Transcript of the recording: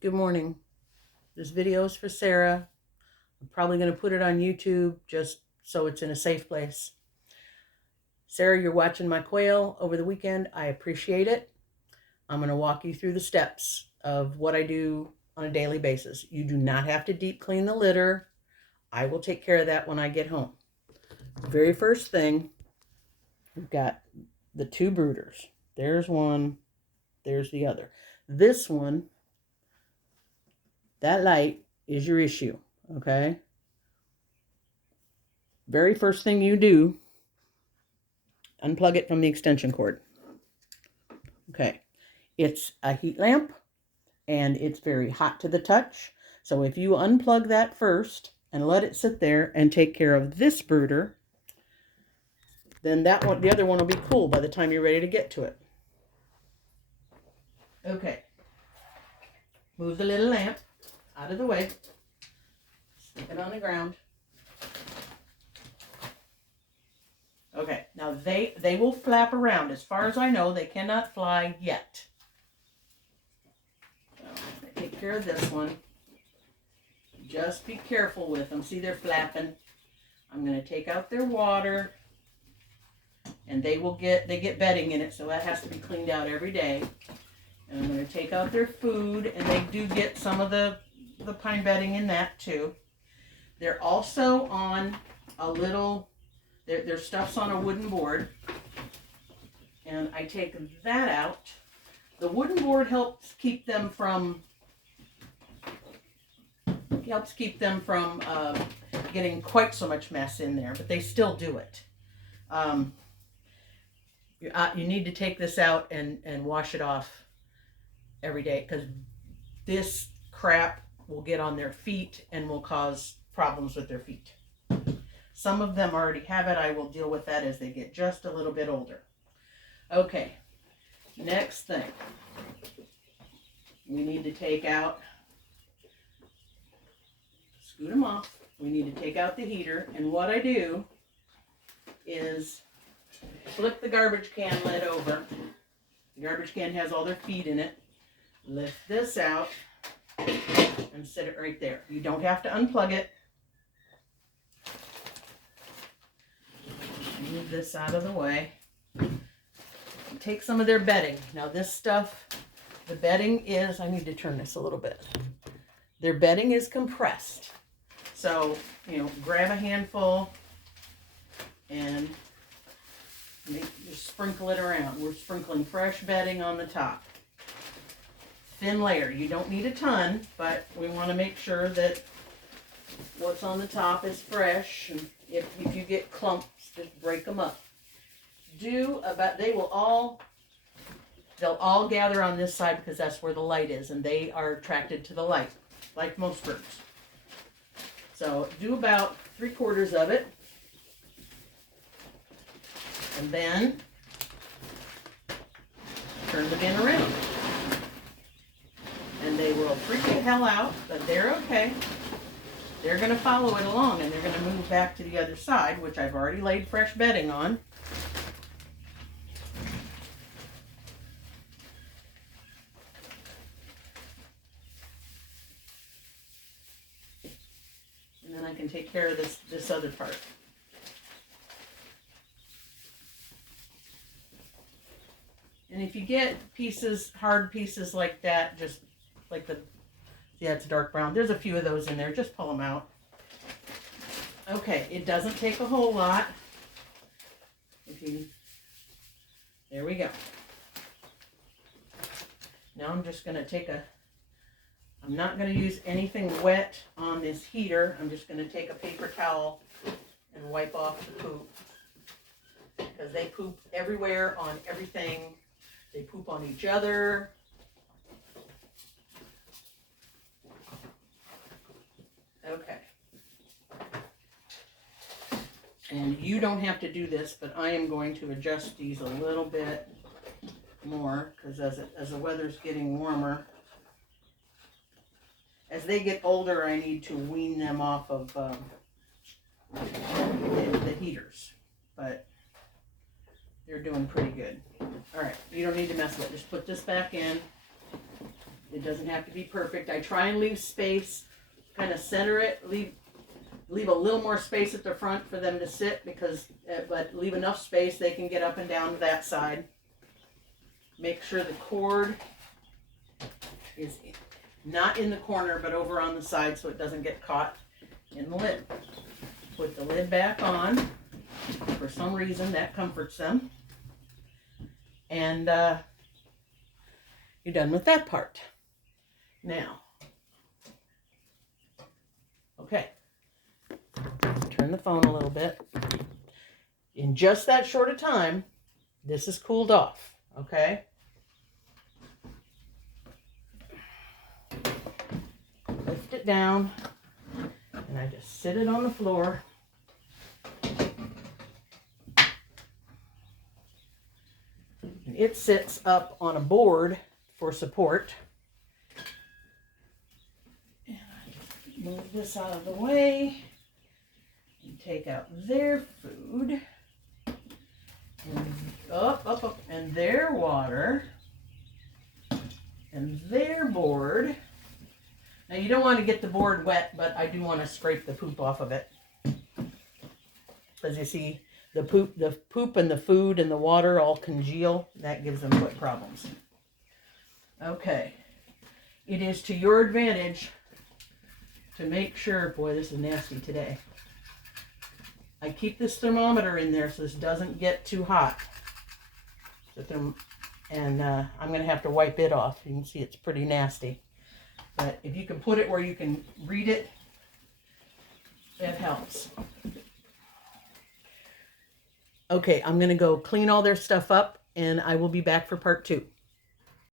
Good morning. This video is for Sarah. I'm probably going to put it on YouTube just so it's in a safe place. Sarah, you're watching my quail over the weekend. I appreciate it. I'm going to walk you through the steps of what I do on a daily basis. You do not have to deep clean the litter. I will take care of that when I get home. Very first thing, we've got the two brooders. There's one, there's the other. This one, that light is your issue, okay? Very first thing you do, unplug it from the extension cord. Okay, it's a heat lamp and it's very hot to the touch. So if you unplug that first and let it sit there and take care of this brooder, then that one, the other one will be cool by the time you're ready to get to it. Okay, move the little lamp out of the way, stick it on the ground. Okay, now they will flap around. As far as I know, they cannot fly yet. So I take care of this one. Just be careful with them. See, they're flapping. I'm going to take out their water, and they get bedding in it, so that has to be cleaned out every day. And I'm going to take out their food, and they do get some of the pine bedding in that too. They're also on a little, their stuff's on a wooden board, and I take that out. The wooden board helps keep them from getting quite so much mess in there, but they still do it. You need to take this out and wash it off every day, because this crap will get on their feet and will cause problems with their feet. Some of them already have it. I will deal with that as they get just a little bit older. Okay, next thing. We need to take out, scoot them off. We need to take out the heater. And what I do is flip the garbage can lid over. The garbage can has all their feed in it. Lift this out and set it right there. You don't have to unplug it. Move this out of the way. Take some of their bedding. Now this stuff, the bedding is, I need to turn this a little bit. Their bedding is compressed. So, grab a handful and just sprinkle it around. We're sprinkling fresh bedding on the top. Thin layer. You don't need a ton, but we want to make sure that what's on the top is fresh. And if you get clumps, just break them up. They'll all gather on this side because that's where the light is, and they are attracted to the light, like most birds. So do about 3/4 of it, and then turn the bin around. And they will freak the hell out, but they're okay. They're going to follow it along, and they're going to move back to the other side, which I've already laid fresh bedding on. And then I can take care of this other part. And if you get hard pieces like that, just like it's dark brown. There's a few of those in there. Just pull them out. Okay, it doesn't take a whole lot. There we go. Now I'm just going to I'm not going to use anything wet on this heater. I'm just going to take a paper towel and wipe off the poop. Because they poop everywhere on everything. They poop on each other. Okay. And you don't have to do this, but I am going to adjust these a little bit more, because as the weather's getting warmer, as they get older, I need to wean them off of the heaters. But they're doing pretty good. All right, you don't need to mess with it. Just put this back in. It doesn't have to be perfect. I try and leave space, kind of center it, leave a little more space at the front for them to sit, because, but leave enough space they can get up and down to that side. Make sure the cord is not in the corner, but over on the side so it doesn't get caught in the lid. Put the lid back on. For some reason, that comforts them. And you're done with that part. Now, okay, turn the phone a little bit. In just that short a time, this is cooled off, okay? Lift it down, and I just sit it on the floor. And it sits up on a board for support. And I just move this out of the way and take out their food. And up, and their water. And their board. Now you don't want to get the board wet, but I do want to scrape the poop off of it. Because you see, the poop and the food and the water all congeal. That gives them foot problems. Okay. It is to your advantage to make sure, boy, this is nasty today. I keep this thermometer in there so this doesn't get too hot. And I'm going to have to wipe it off. You can see it's pretty nasty. But if you can put it where you can read it, that helps. Okay, I'm going to go clean all their stuff up, and I will be back for part 2.